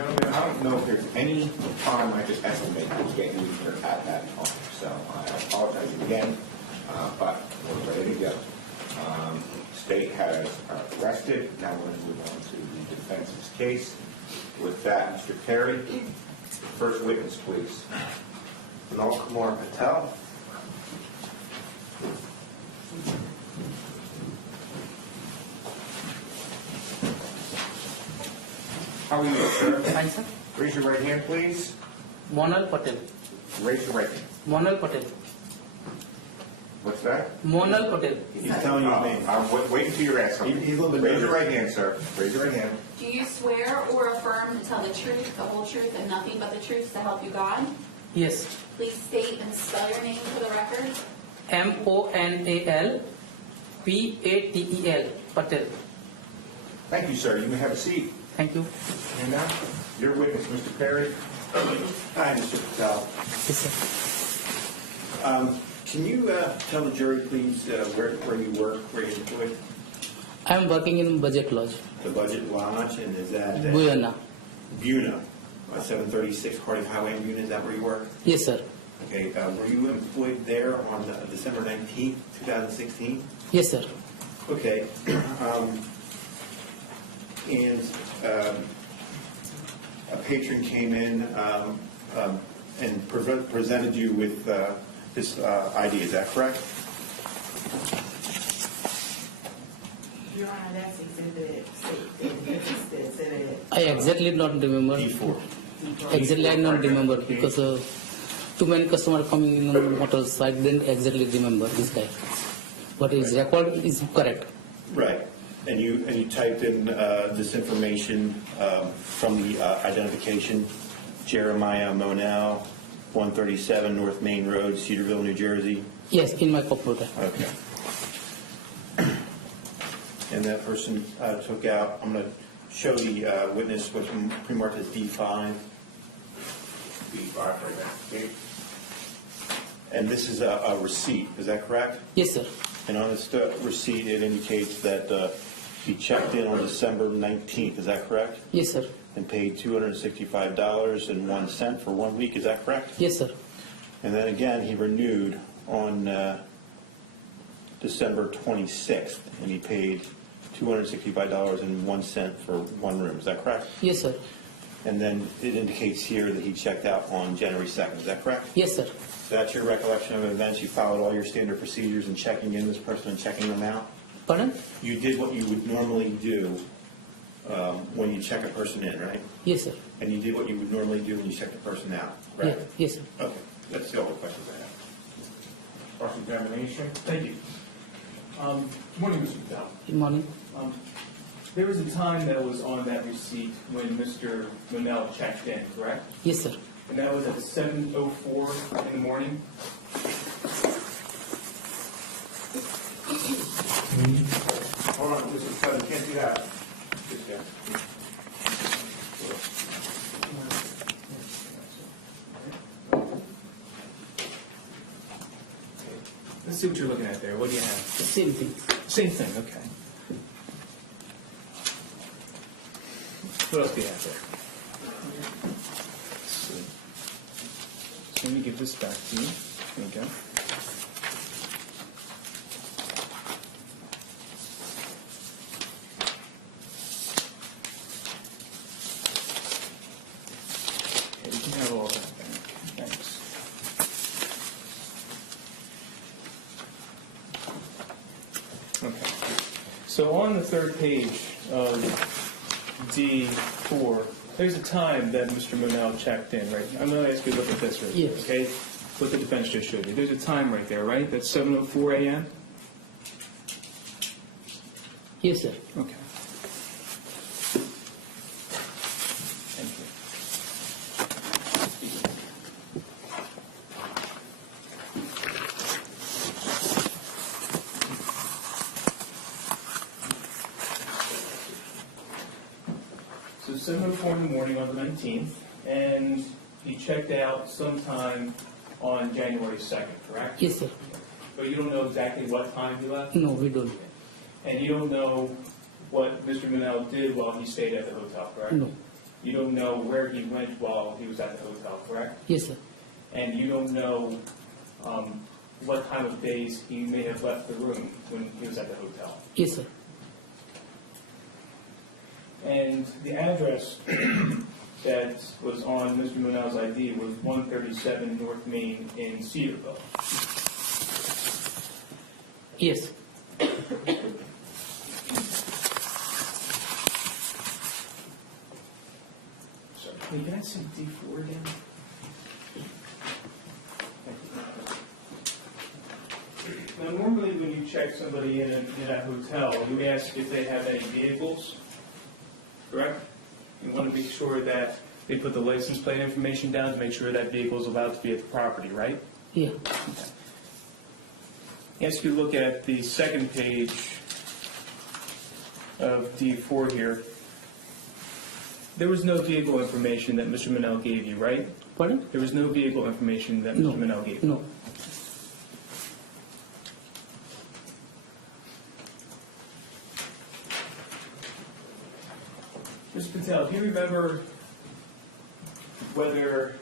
Gentlemen, I don't know if there's any time I just estimate to get you here at that time. So I apologize again, but we're ready to go. State has rested. Now we're going to move on to the defense's case. With that, Mr. Terry, first witness, please. Monal Batel. How are you, sir? Fine, sir. Raise your right hand, please. Monal Batel. Raise your right hand. Monal Batel. What's that? Monal Batel. He's telling you his name. I'm waiting for your answer. He's a little bit Raise your nervous. right hand, sir. Raise your right hand. Do you swear or affirm to tell the truth, the whole truth, and nothing but the truth to help you God? Yes. Please state and spell your name for the record. Monal Batel. Patel. Thank you, sir. You may have a seat. Thank you. And now, your witness, Mr. Perry. Hi, Mr. Patel. Yes, sir. Can you tell the jury, please, where you work, where you're employed? I am working in Budget Lodge, The Budget Lodge, and is that Guyana. Buna, 736 Harding Highway in Buna? Is that where you work? Yes, sir. Okay. Were you employed there on December 19th, 2016? Yes, sir. Okay. And a patron came in and presented you with this ID. Is that correct? Your Honor, that's exhibit C. I exactly not remember. D4. Exactly I not remember because too many customers coming in on motors. I didn't exactly remember this guy. But his record is correct. Right. And you typed in this information from the identification, Jeremiah Monell, 137 North Main Road, Cedarville, New Jersey. Yes, in my computer. Okay. And that person took out, I'm going to show the witness what's pre-marked as D5. D5 right there. Okay. And this is a receipt, is that correct? Yes, sir. And on this receipt, it indicates that he checked in on December 19th, is that correct? Yes, sir. And paid $265.01 for 1 week, is that correct? Yes, sir. And then again, he renewed on December 26th, and he paid $265.01 for 1 room, is that correct? Yes, sir. And then it indicates here that he checked out on January 2nd, is that correct? Yes, sir. So that's your recollection of events. You followed all your standard procedures in checking in this person and checking them out? Pardon? You did what you would normally do when you check a person in, right? Yes, sir. And you did what you would normally do when you check a person out, right? Yes, sir. Okay, that's the only questions I have. Cross-examination. Thank you. Good morning, Mr. Patel. Good morning. There was a time that was on that receipt when Mr. Monell checked in, correct? Yes, sir. And that was at 7:04 in the morning? Hold on, Mr. President, can't do that. Sit down. Let's see what you're looking at there. What do you have? Same thing. Same thing, okay. What else do you have there? Let's see. So let me give this back to you. There you go. Okay, you can have all that back. Thanks. Okay. So on the third page of D4, there's a time that Mr. Monell checked in, right? I'm going to ask you to look at this right here, Yes. okay? What the defense just showed you. There's a time right there, right? That's 7:04 a.m.? Yes, sir. Okay. Thank you. So 7:04 in the morning on the 19th, and he checked out sometime on January 2nd, correct? Yes, sir. But you don't know exactly what time he left? No, we don't. And you don't know what Mr. Monell did while he stayed at the hotel, correct? No. You don't know where he went while he was at the hotel, correct? Yes, sir. And you don't know what time of days he may have left the room when he was at the hotel. Yes, sir. And the address that was on Mr. Monell's ID was 137 North Main in Cedarville. Yes. Sorry, can I see D4 again? Now, normally when you check somebody in a hotel, you ask if they have any vehicles, correct? You want to be sure that they put the license plate information down to make sure that vehicle is allowed to be at the property, right? Yeah. Ask you to look at the second page of D4 here. There was no vehicle information that Mr. Monell gave you, right? Pardon? There was no vehicle information that No. Mr. Monell gave you. No. Mr. Patel, do you remember whether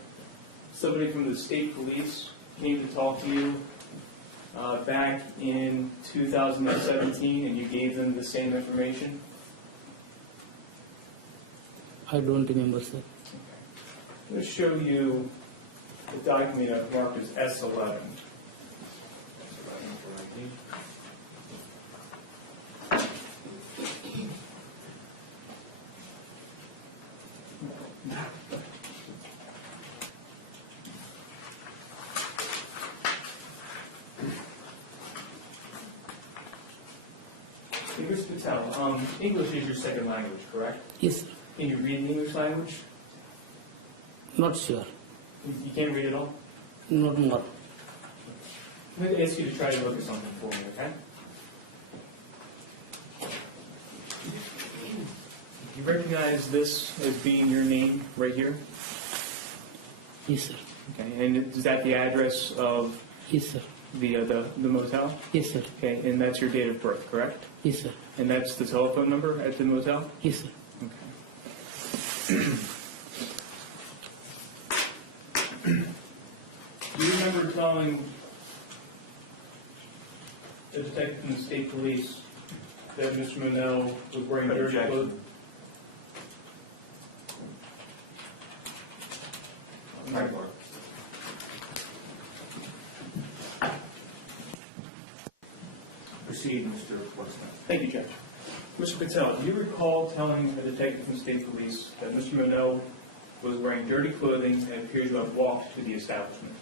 somebody from the state police came to talk to you back in 2017 and you gave them the same information? I don't remember, sir. I'm going to show you the document I've marked as S11. Mr. Patel, English is your second language, correct? Yes, sir. Can you read the English language? Not sure. You can't read it all? Not more. I'm going to ask you to try to look at something for me, okay? You recognize this as being your name right here? Yes, sir. Okay, and is that the address of Yes, sir. the motel? Yes, sir. Okay, and that's your date of birth, correct? Yes, sir. And that's the telephone number at the motel? Yes, sir. Okay. Do you remember telling the detective from the state police that Mr. Monell was wearing dirty Objection. clothes? Proceed, Mr. Westman. Thank you, Judge. Mr. Patel, do you recall telling the detective from state police that Mr. Monell was wearing dirty clothing and appeared to have walked to the establishment?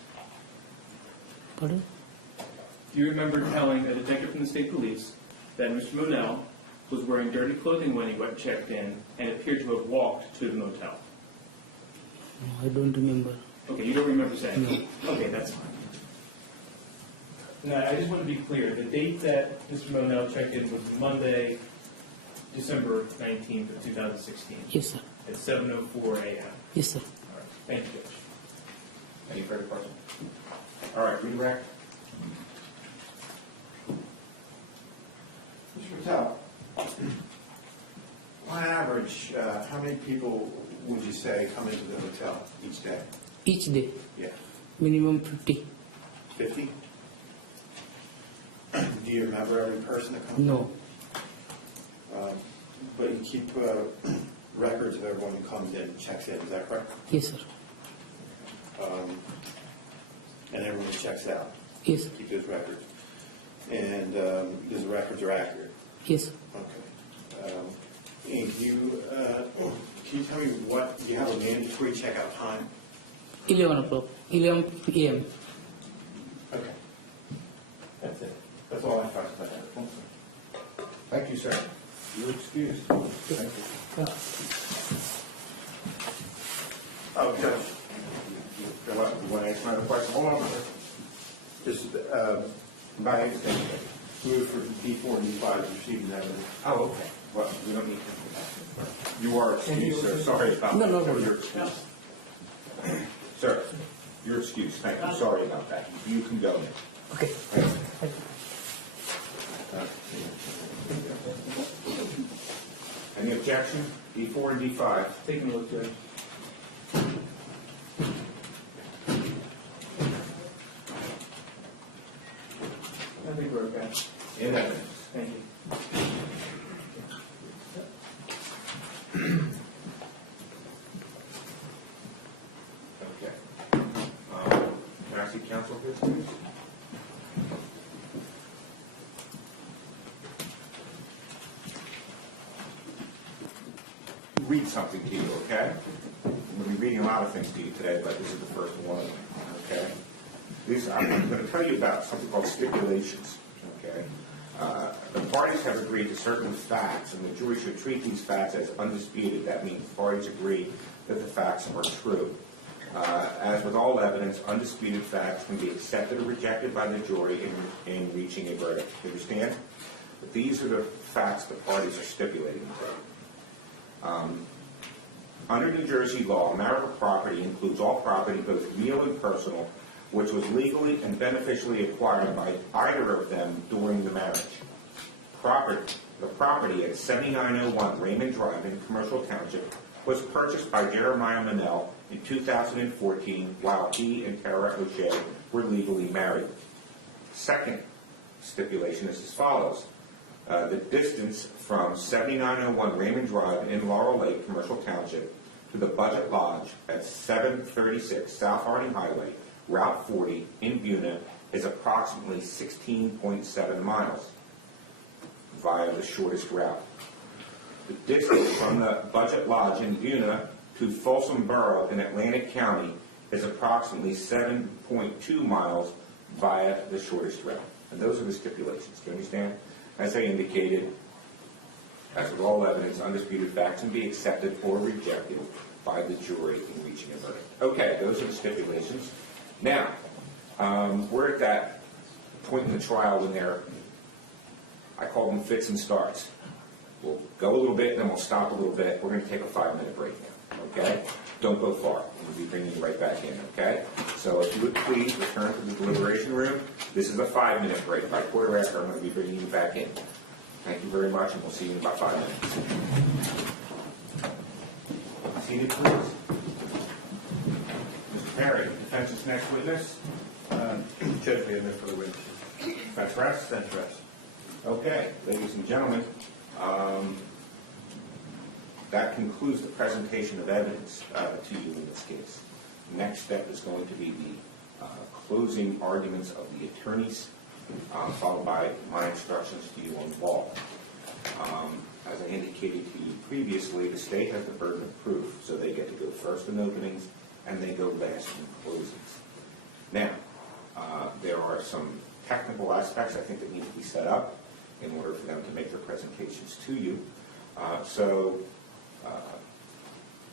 Pardon? Do you remember telling a detective from the state police that Mr. Monell was wearing dirty clothing when he checked in and appeared to have walked to the motel? No, I don't remember. Okay, you don't remember saying that? Okay, that's fine. Now, I just want to be clear. The date that Mr. Monell checked in was Monday, December 19th of 2016 Yes, sir. at 7:04 a.m. Yes, sir. All right, thank you, Judge. Any further questions? All right, redirect. Mr. Patel, on average, how many people would you say come into the hotel each day? Each day, Yeah. minimum 50. 50? Do you remember every person that comes? No. But you keep records of everyone who comes in and checks in, is that correct? Yes, sir. And everyone who checks out? Yes, sir. Keep those records. And those records are accurate? Yes, sir. Okay. And can you tell me what, do you have a mandatory checkout time? 11 o'clock. 11 a.m. Okay. That's it. That's all I have about that. Thank you, sir. You're excused. Thank you. Oh, Judge, You want to ask another question? Hold on. just, Bye. move for D4 and D5 receiving evidence. Oh, okay. Well, we don't need to. You are excused, sir. Sorry about that. No. You're excused. Sir, you're excused. Thank you. Sorry about that. You can go now. Okay. Any objection? D4 and D5. Taking a look, Judge. I think we're okay. In evidence. Thank you. Okay. Can I see counsel here, please? Read something to you, okay? I'm going to be reading a lot of things to you today, but this is the first one, okay? I'm going to tell you about something called stipulations, okay? The parties have agreed to certain facts, and the jury should treat these facts as undisputed. That means the parties agree that the facts are true. As with all evidence, undisputed facts can be accepted or rejected by the jury in reaching a verdict. You understand? But these are the facts the parties are stipulating to. Under New Jersey law, marital property includes all property, both real and personal, which was legally and beneficially acquired by either of them during the marriage. The property at 7901 Raymond Drive in Commercial Township was purchased by Jeremiah Monell in 2014 while he and Tara O'Shea were legally married. Second stipulation is as follows. The distance from 7901 Raymond Drive in Laurel Lake, Commercial Township, to the Budget Lodge at 736 South Harding Highway, Route 40 in Buna, is approximately 16.7 miles via the shortest route. The distance from the Budget Lodge in Buna to Folsom Borough in Atlantic County is approximately 7.2 miles via the shortest route. And those are the stipulations. Do you understand? As I indicated, as with all evidence, undisputed facts can be accepted or rejected by the jury in reaching a verdict. Okay, those are the stipulations. Now, we're at that point in the trial when I call them fits and starts. We'll go a little bit, then we'll stop a little bit. We're going to take a 5-minute break now, okay? Don't go far. We'll be bringing you right back in, okay? So if you would please return to the deliberation room. This is a 5-minute break. By quarter after, I'm going to be bringing you back in. Thank you very much, and we'll see you in about 5 minutes. Seated, please. Mr. Perry, defense's next witness. Judge, we have no further witnesses. Defense rest? Defense rest. Okay, ladies and gentlemen, that concludes the presentation of evidence to you in this case. Next step is going to be the closing arguments of the attorneys, followed by my instructions to you on the law. As I indicated to you previously, the state has the burden of proof, so they get to go first in openings and they go last in closings. Now, there are some technical aspects I think that need to be set up in order for them to make their presentations to you. I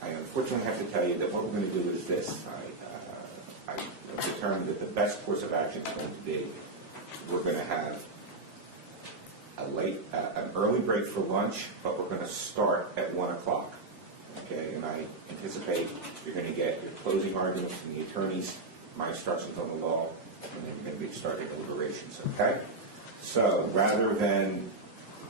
unfortunately have to tell you that what we're going to do is this. I determined that the best course of action is going to be we're going to have an early break for lunch, but we're going to start at 1 o'clock. Okay, and I anticipate you're going to get your closing arguments from the attorneys, my instructions on the law, and then you're going to start your deliberations. Okay, so rather than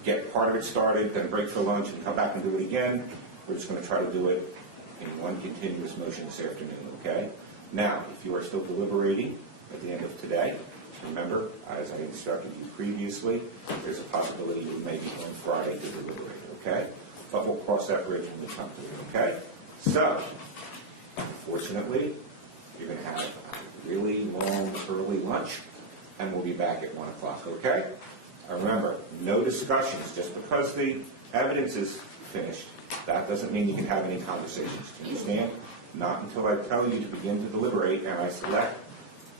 get part of it started, then break for lunch and come back and do it again, we're just going to try to do it in one continuous motion this afternoon. Okay. Now, if you are still deliberating at the end of today, remember, as I instructed you previously, there's a possibility you may be on Friday to deliberate, okay? But we'll cross that bridge when we come to it, okay? So, unfortunately, you're going to have a really long early lunch, and we'll be back at 1 o'clock, okay? Remember, no discussions. Just because the evidence is finished, that doesn't mean you can have any conversations. Do you understand? Not until I tell you to begin to deliberate and I select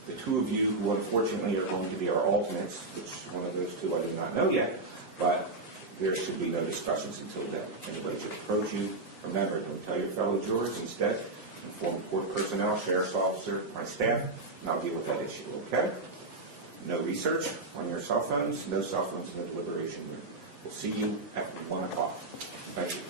the two of you who unfortunately are going to be our alternates, which one of those two I do not know yet, but there should be no discussions until then. Anybody should approach you. Remember, don't tell your fellow jurors. Instead, inform court personnel, sheriff's officer, my staff, and I'll deal with that issue, okay? No research on your cell phones, no cell phones in the deliberation room. We'll see you at 1 o'clock. Thank you.